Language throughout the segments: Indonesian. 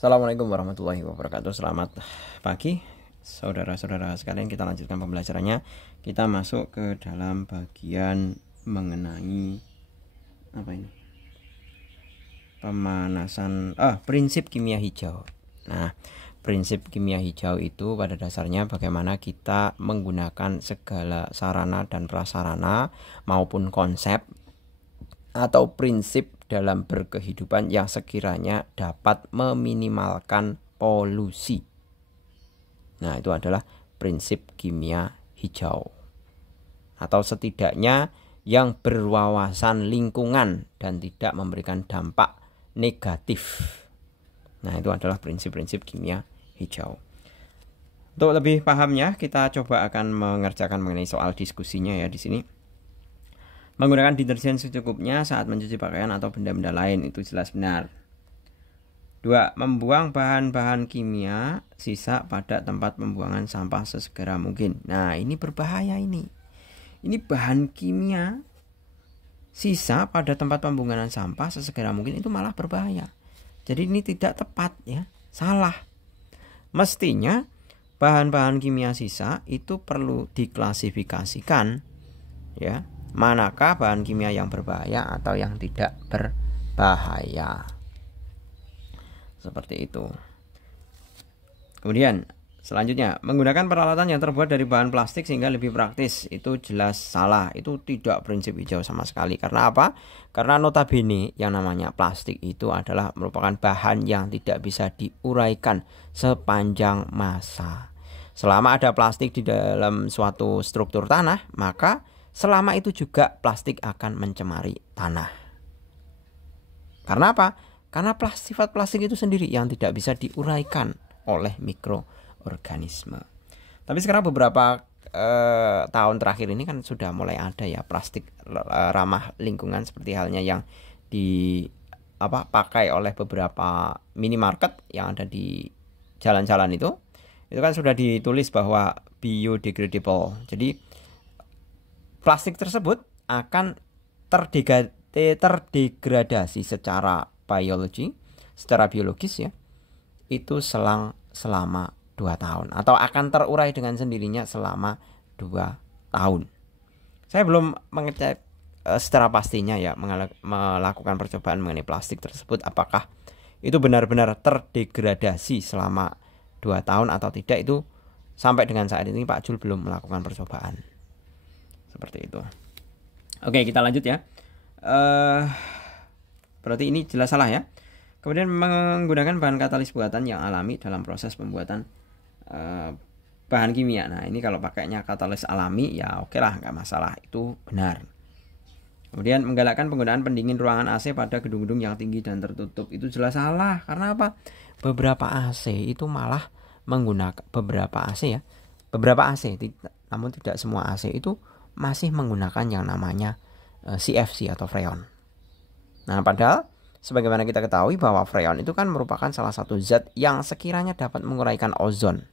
Assalamualaikum warahmatullahi wabarakatuh. Selamat pagi saudara-saudara sekalian. Kita lanjutkan pembelajarannya. Kita masuk ke dalam bagian mengenai apa ini? Pemanasan prinsip kimia hijau. Nah, prinsip kimia hijau itu pada dasarnya bagaimana kita menggunakan segala sarana dan prasarana maupun konsep atau prinsip dalam berkehidupan yang sekiranya dapat meminimalkan polusi. Nah, itu adalah prinsip kimia hijau. Atau setidaknya yang berwawasan lingkungan dan tidak memberikan dampak negatif. Nah, itu adalah prinsip-prinsip kimia hijau. Untuk lebih pahamnya, kita coba akan mengerjakan mengenai soal diskusinya ya di sini. Menggunakan deterjen secukupnya saat mencuci pakaian atau benda-benda lain, itu jelas benar. 2. Membuang bahan-bahan kimia sisa pada tempat pembuangan sampah sesegera mungkin. Nah, ini berbahaya ini. Ini bahan kimia sisa pada tempat pembuangan sampah sesegera mungkin itu malah berbahaya. Jadi ini tidak tepat ya, salah. Mestinya bahan-bahan kimia sisa itu perlu diklasifikasikan ya. Manakah bahan kimia yang berbahaya atau yang tidak berbahaya. Seperti itu. Kemudian selanjutnya, menggunakan peralatan yang terbuat dari bahan plastik sehingga lebih praktis. Itu jelas salah. Itu tidak prinsip hijau sama sekali. Karena apa? Karena notabene yang namanya plastik itu adalah merupakan bahan yang tidak bisa diuraikan sepanjang masa. Selama ada plastik di dalam suatu struktur tanah, maka selama itu juga plastik akan mencemari tanah. Karena apa? Karena sifat plastik itu sendiri yang tidak bisa diuraikan oleh mikroorganisme. Tapi sekarang beberapa tahun terakhir ini kan sudah mulai ada ya plastik ramah lingkungan seperti halnya yang dipakai oleh beberapa minimarket yang ada di jalan-jalan itu kan sudah ditulis bahwa biodegradable. Jadi plastik tersebut akan terdegradasi secara biologis ya. Itu selama 2 tahun atau akan terurai dengan sendirinya selama 2 tahun. Saya belum mengecek secara pastinya ya melakukan percobaan mengenai plastik tersebut apakah itu benar-benar terdegradasi selama 2 tahun atau tidak, itu sampai dengan saat ini Pak Jul belum melakukan percobaan. Seperti itu. Oke, kita lanjut ya. Berarti ini jelas salah ya. Kemudian menggunakan bahan katalis buatan yang alami dalam proses pembuatan bahan kimia. Nah, ini kalau pakainya katalis alami ya oke lah, nggak masalah, itu benar. Kemudian menggalakkan penggunaan pendingin ruangan AC pada gedung-gedung yang tinggi dan tertutup, itu jelas salah. Karena apa? Beberapa AC itu malah menggunakan beberapa AC ya. Beberapa AC, namun tidak semua AC itu masih menggunakan yang namanya CFC atau freon. Nah, padahal sebagaimana kita ketahui bahwa freon itu kan merupakan salah satu zat yang sekiranya dapat menguraikan ozon.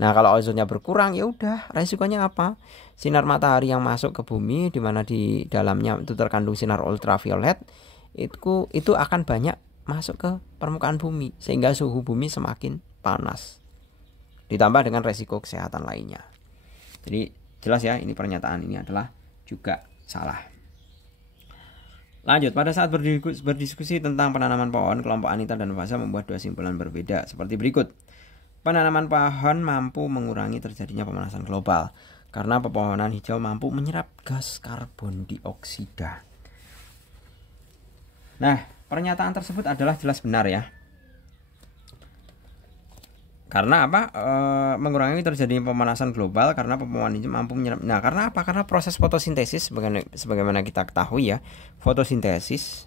Nah, kalau ozonnya berkurang ya udah, resikonya apa? Sinar matahari yang masuk ke bumi di mana di dalamnya itu terkandung sinar ultraviolet itu akan banyak masuk ke permukaan bumi sehingga suhu bumi semakin panas. Ditambah dengan resiko kesehatan lainnya. Jadi jelas ya, ini pernyataan ini adalah juga salah. Lanjut, pada saat berdiskusi tentang penanaman pohon, kelompok Anita dan Fasa membuat 2 simpulan berbeda seperti berikut. Penanaman pohon mampu mengurangi terjadinya pemanasan global karena pepohonan hijau mampu menyerap gas karbon dioksida. Nah, pernyataan tersebut adalah jelas benar ya. Karena apa? Mengurangi terjadinya pemanasan global karena pepohonan hijau mampu menyerap. Nah, karena apa? Karena proses fotosintesis sebagaimana kita ketahui ya, fotosintesis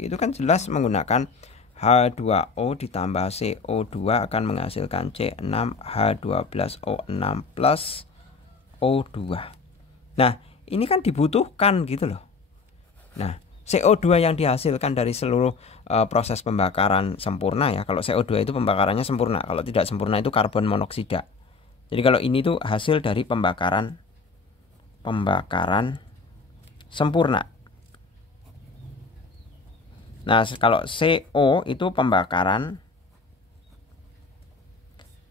itu kan jelas menggunakan H2O ditambah CO2 akan menghasilkan C6H12O6 plus O2. Nah, ini kan dibutuhkan gitu loh. Nah, CO2 yang dihasilkan dari seluruh proses pembakaran sempurna ya. Kalau CO2 itu pembakarannya sempurna, kalau tidak sempurna itu karbon monoksida. Jadi kalau ini tuh hasil dari pembakaran sempurna. Nah, kalau CO itu pembakaran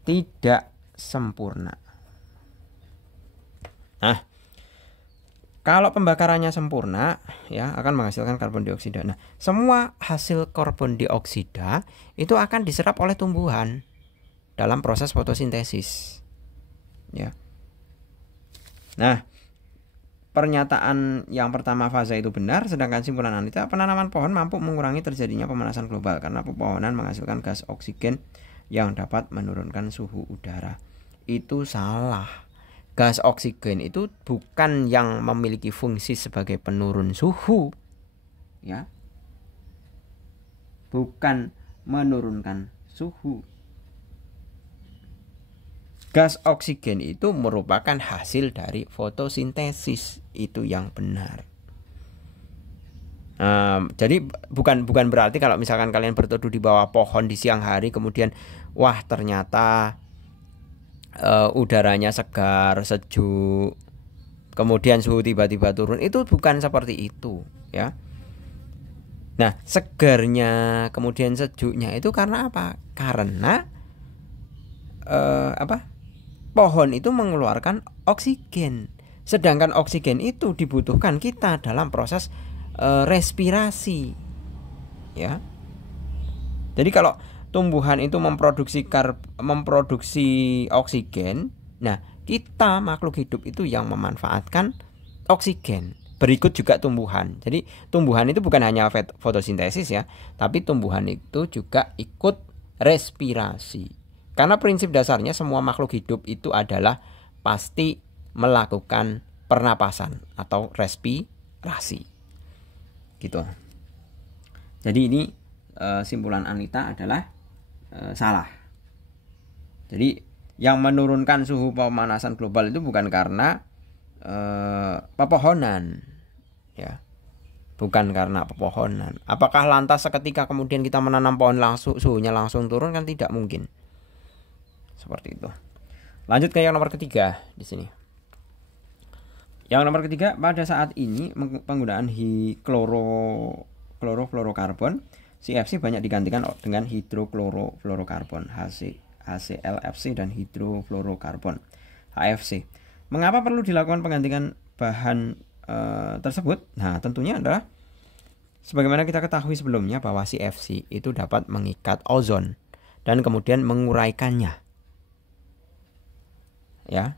tidak sempurna. Nah, kalau pembakarannya sempurna ya akan menghasilkan karbon dioksida. Nah, semua hasil karbon dioksida itu akan diserap oleh tumbuhan dalam proses fotosintesis. Ya. Nah, pernyataan yang pertama fase itu benar, sedangkan simpulan Anita, penanaman pohon mampu mengurangi terjadinya pemanasan global karena pepohonan menghasilkan gas oksigen yang dapat menurunkan suhu udara. Itu salah. Gas oksigen itu bukan yang memiliki fungsi sebagai penurun suhu, ya, bukan menurunkan suhu. Gas oksigen itu merupakan hasil dari fotosintesis, itu yang benar. Jadi bukan berarti kalau misalkan kalian berteduh di bawah pohon di siang hari kemudian wah ternyata udaranya segar, sejuk, kemudian suhu tiba-tiba turun, itu bukan seperti itu ya. Nah, segarnya kemudian sejuknya itu karena apa? Karena pohon itu mengeluarkan oksigen, sedangkan oksigen itu dibutuhkan kita dalam proses respirasi ya. Jadi kalau tumbuhan itu memproduksi oksigen, nah kita makhluk hidup itu yang memanfaatkan oksigen. Berikut juga tumbuhan. Jadi tumbuhan itu bukan hanya fotosintesis ya, tapi tumbuhan itu juga ikut respirasi. Karena prinsip dasarnya semua makhluk hidup itu adalah pasti melakukan pernapasan atau respirasi. Gitu. Jadi ini simpulan Anita adalah salah. Jadi yang menurunkan suhu pemanasan global itu bukan karena pepohonan ya, bukan karena pepohonan. Apakah lantas seketika kemudian kita menanam pohon langsung suhunya langsung turun? Kan tidak mungkin seperti itu. Lanjut ke yang nomor ketiga di sini. Yang nomor ketiga, pada saat ini penggunaan klorofluorokarbon CFC banyak digantikan dengan hidroklorofluorokarbon HClFC dan hidrofluorokarbon HFC. Mengapa perlu dilakukan penggantian bahan tersebut? Nah, tentunya adalah sebagaimana kita ketahui sebelumnya bahwa CFC itu dapat mengikat ozon dan kemudian menguraikannya. Ya.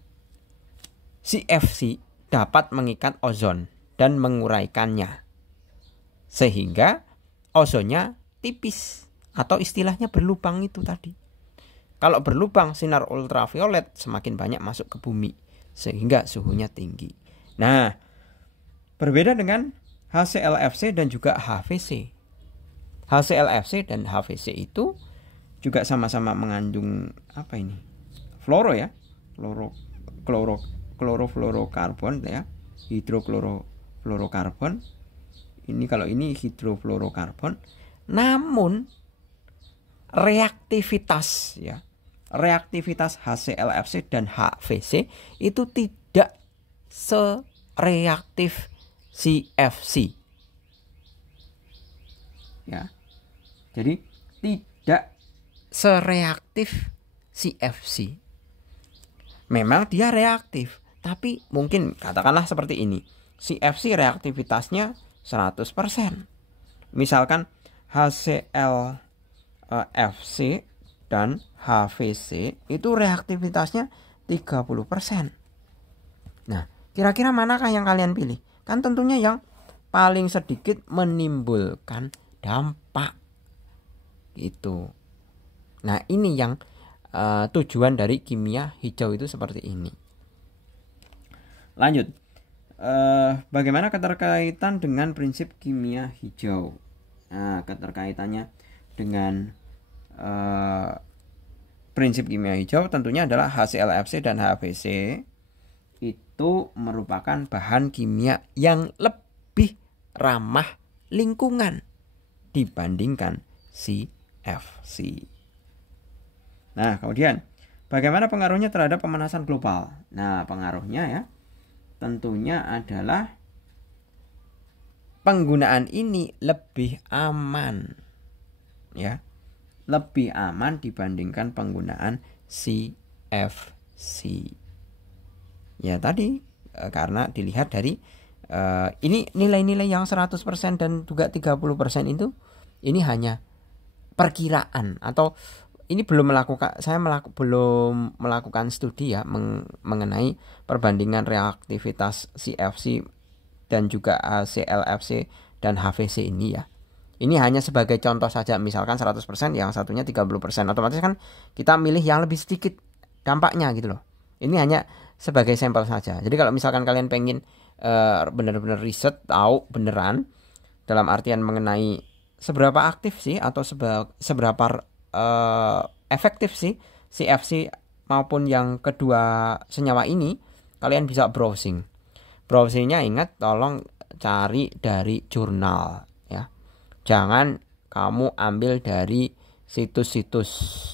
CFC dapat mengikat ozon dan menguraikannya. Sehingga ozonnya tipis atau istilahnya berlubang itu tadi. Kalau berlubang, sinar ultraviolet semakin banyak masuk ke bumi sehingga suhunya tinggi. Nah, berbeda dengan HClFC dan juga HVC. HClFC dan HVC itu juga sama-sama mengandung apa ini? Fluoro ya. Klorofluorokarbon ya. Hidroklorofluorokarbon. Ini kalau ini hidrofluorokarbon, namun reaktivitas HClFC dan HVC itu tidak sereaktif CFC. Ya. Jadi tidak sereaktif CFC. Memang dia reaktif, tapi mungkin katakanlah seperti ini. CFC reaktivitasnya 100%. Misalkan HClFC dan HVC itu reaktivitasnya 30%. Nah, kira-kira manakah yang kalian pilih? Kan tentunya yang paling sedikit menimbulkan dampak. Itu. Nah, ini yang tujuan dari kimia hijau itu seperti ini. Lanjut. Bagaimana keterkaitan dengan prinsip kimia hijau? Nah, keterkaitannya dengan prinsip kimia hijau tentunya adalah HClFC dan HVC itu merupakan bahan kimia yang lebih ramah lingkungan dibandingkan CFC. Nah, kemudian bagaimana pengaruhnya terhadap pemanasan global? Nah, pengaruhnya ya tentunya adalah penggunaan ini lebih aman, ya, lebih aman dibandingkan penggunaan CFC. Ya tadi karena dilihat dari ini nilai-nilai yang 100% dan juga 30% itu ini hanya perkiraan, atau ini belum melakukan studi ya mengenai perbandingan reaktivitas CFC dan juga CLFC dan HVC ini ya. Ini hanya sebagai contoh saja, misalkan 100%, yang satunya 30%. Otomatis kan kita milih yang lebih sedikit dampaknya gitu loh. Ini hanya sebagai sampel saja. Jadi kalau misalkan kalian pengen benar-benar riset, tahu beneran dalam artian mengenai seberapa aktif sih atau seberapa efektif sih CFC maupun yang kedua senyawa ini, kalian bisa browsing. Browsingnya ingat tolong cari dari jurnal ya. Jangan kamu ambil dari situs-situs,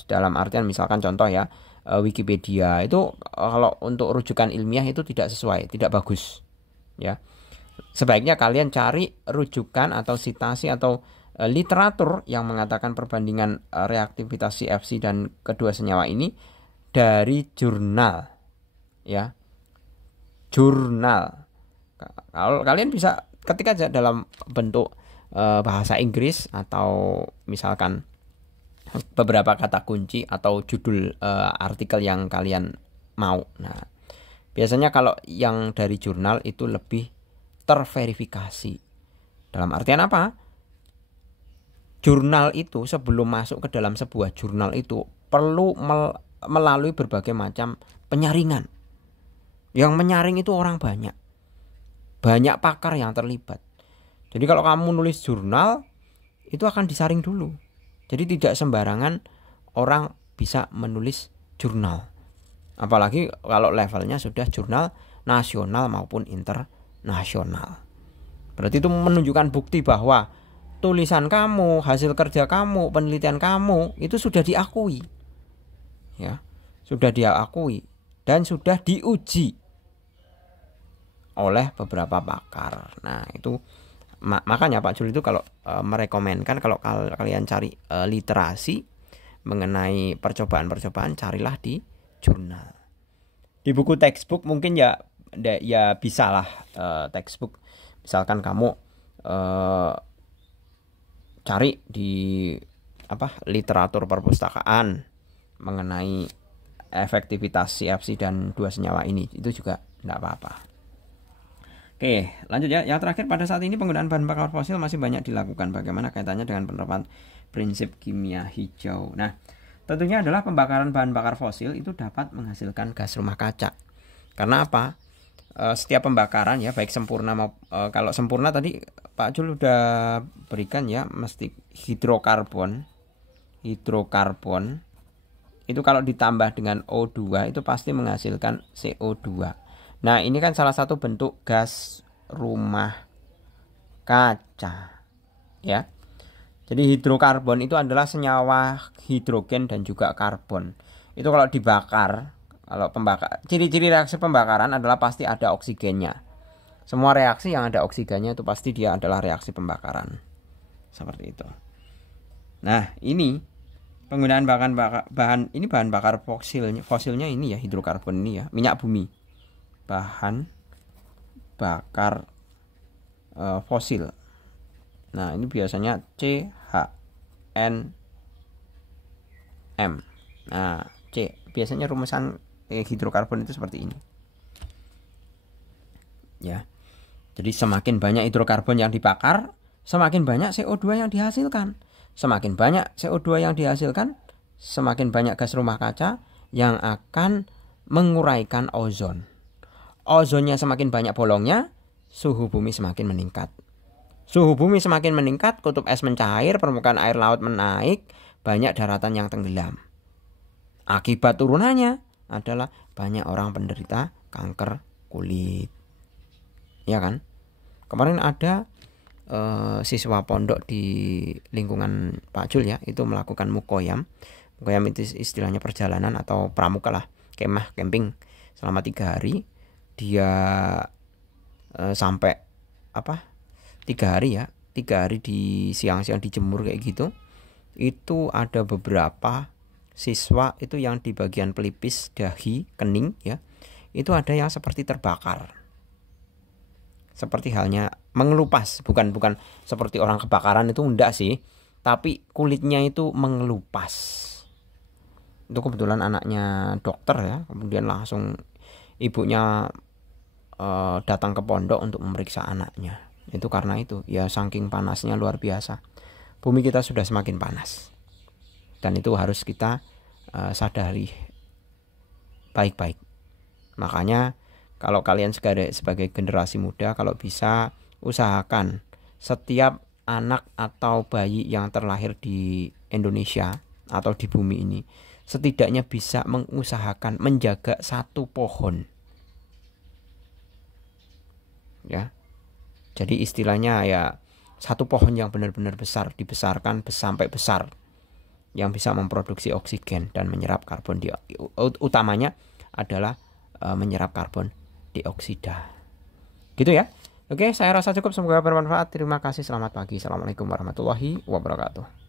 dalam artian misalkan contoh ya Wikipedia itu kalau untuk rujukan ilmiah itu tidak sesuai, tidak bagus ya. Sebaiknya kalian cari rujukan atau sitasi atau literatur yang mengatakan perbandingan reaktivitas CFC dan kedua senyawa ini dari jurnal ya. Jurnal. Kalau kalian bisa ketik aja dalam bentuk bahasa Inggris atau misalkan beberapa kata kunci atau judul artikel yang kalian mau. Nah, biasanya kalau yang dari jurnal itu lebih terverifikasi. Dalam artian apa? Jurnal itu sebelum masuk ke dalam sebuah jurnal itu perlu melalui berbagai macam penyaringan. Yang menyaring itu orang banyak. Banyak pakar yang terlibat. Jadi kalau kamu nulis jurnal itu akan disaring dulu. Jadi tidak sembarangan orang bisa menulis jurnal. Apalagi kalau levelnya sudah jurnal nasional maupun internasional. Berarti itu menunjukkan bukti bahwa tulisan kamu, hasil kerja kamu, penelitian kamu itu sudah diakui. Ya, sudah diakui dan sudah diuji oleh beberapa pakar. Nah, itu makanya Pak Jul itu kalau merekomendkan kalau kalian cari literasi mengenai percobaan-percobaan, carilah di jurnal. Di buku textbook mungkin ya bisalah textbook. Misalkan kamu cari di literatur perpustakaan mengenai efektivitas CFC dan dua senyawa ini, itu juga tidak apa-apa. Oke, lanjut ya. Yang terakhir, pada saat ini penggunaan bahan bakar fosil masih banyak dilakukan. Bagaimana kaitannya dengan penerapan prinsip kimia hijau? Nah, tentunya adalah pembakaran bahan bakar fosil itu dapat menghasilkan gas rumah kaca. Karena apa? Setiap pembakaran ya, baik sempurna kalau sempurna tadi Pak Jul udah berikan ya, mesti hidrokarbon itu kalau ditambah dengan O2 itu pasti menghasilkan CO2. Nah, ini kan salah satu bentuk gas rumah kaca ya. Jadi hidrokarbon itu adalah senyawa hidrogen dan juga karbon. Itu kalau dibakar, ciri-ciri reaksi pembakaran adalah pasti ada oksigennya. Semua reaksi yang ada oksigennya itu pasti dia adalah reaksi pembakaran. Seperti itu. Nah, ini penggunaan bahan bakar fosilnya ini ya, hidrokarbon ini ya, minyak bumi. Bahan bakar fosil. Nah, ini biasanya CHNM. Nah, C biasanya rumusan hidrokarbon itu seperti ini. Ya. Jadi semakin banyak hidrokarbon yang dibakar, semakin banyak CO2 yang dihasilkan. Semakin banyak CO2 yang dihasilkan, semakin banyak gas rumah kaca yang akan menguraikan ozon. Ozonnya semakin banyak bolongnya, suhu bumi semakin meningkat. Suhu bumi semakin meningkat, kutub es mencair, permukaan air laut menaik, banyak daratan yang tenggelam. Akibat turunannya adalah banyak orang penderita kanker kulit. Ya kan? Kemarin ada siswa pondok di lingkungan Pak Jul ya, itu melakukan mukoyam. Mukoyam itu istilahnya perjalanan atau pramuka lah, kemah, camping selama 3 hari. Dia sampai 3 hari ya, 3 hari di siang-siang dijemur kayak gitu, itu ada beberapa siswa itu yang di bagian pelipis, dahi, kening ya, itu ada yang seperti terbakar. Seperti halnya mengelupas, bukan seperti orang kebakaran, itu enggak sih, tapi kulitnya itu mengelupas. Itu kebetulan anaknya dokter ya, kemudian langsung ibunya datang ke pondok untuk memeriksa anaknya. Itu karena itu ya, saking panasnya luar biasa. Bumi kita sudah semakin panas, dan itu harus kita sadari baik-baik. Makanya kalau kalian sebagai generasi muda, kalau bisa usahakan setiap anak atau bayi yang terlahir di Indonesia atau di bumi ini setidaknya bisa mengusahakan menjaga 1 pohon ya. Jadi istilahnya ya, 1 pohon yang benar-benar besar, dibesarkan sampai besar, yang bisa memproduksi oksigen dan menyerap karbon dioksida. Utamanya adalah menyerap karbon dioksida. Gitu ya. Oke, saya rasa cukup, semoga bermanfaat. Terima kasih, selamat pagi. Assalamualaikum warahmatullahi wabarakatuh.